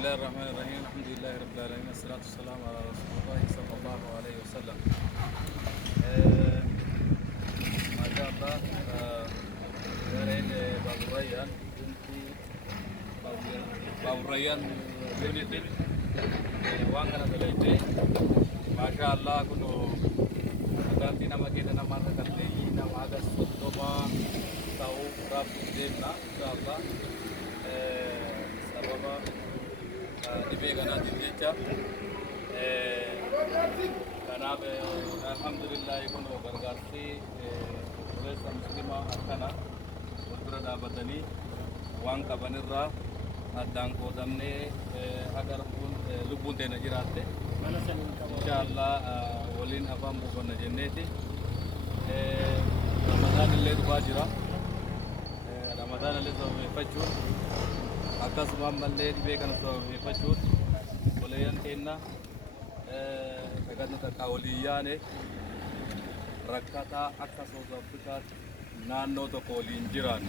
الله الرحمن الرحيم الحمد لله رب العالمين الصلاة والسلام على رسول الله صلى الله عليه وسلم. ما شاء الله دارين باب الريان بنتي باب الريان بنتي وان كان دلائي ما شاء الله كنو ganti nama kita nama terkait nama ada sotoma tahu berapa demna insyaallah sababa dibegana dijecha karena alhamdulillah kono gargarti oleh muslima akana berada badani wang kabanirra adang kodamne agar pun lubun tena jirate insyaallah walin abam bukana jenneti ramadan اللي باجرا رمضان اللي سو يفجر akas mamma اللي بيكنا سو يفجر ولين كنا كنا كاوليانه rakata akka South Africa naannoo tokko waliin jiran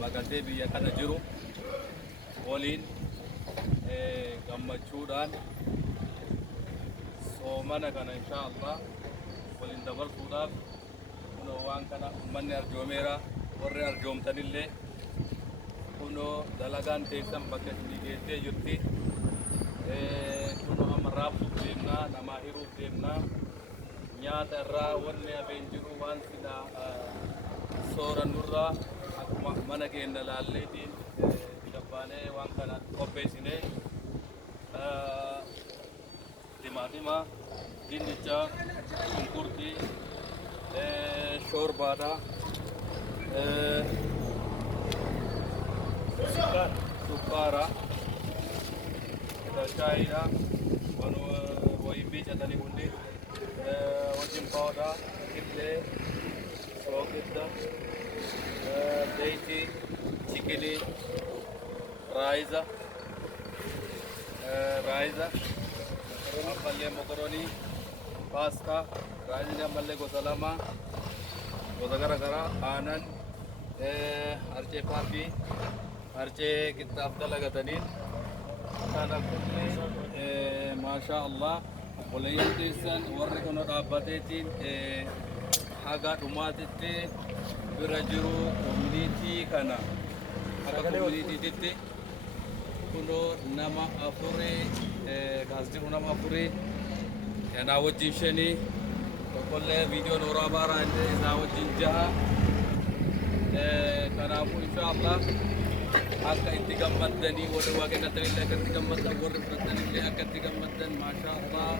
bagatee biyya kana jiru waliin gammachuudhaan soomana kana inshaallah waliin dabarsuudhaaf kunoo waan kana ummanni arjoomeera warri arjoomtanillee kunoo dalagaan teessan bakka isinii geessee jirti kunoo amma raabsuuf deemnaa namaa hiruuf deemnaa nyaata irraa wanni hafeen jiru waan sila soorannurraa akkuma mana keenya laalleetiin gabbaanee waan kana qopheessinee timaatima dinnicha shunkurtii shoorbaadha sukkaara shaayiidha wanu waybii catanii hundi wajjin baa'uudha qillee soogidda zayitii chikinii raayiza ammallee mokoronii paastaa raayizni ammallee gosa lama gosa garagaraa aanan harcee paafii harcee qixxaaf dalagataniin kana kunne maashaa Allah walayyaan keessan warri kun dhaabbateetiin haga dhumaatitti bira jiru koominiitii kana akka koominiitiitti kuno nama afurii kaas jiru nama afurii kanaa wajjin shanii tokkollee viidiyoon waraabaaraa isaa wajjin jaha kanaafuu inshaallah akka itti gammaddanii warri waaqeffatanillee akka itti gammaddan warri fudhatanillee akka itti gammaddan maashaa Allah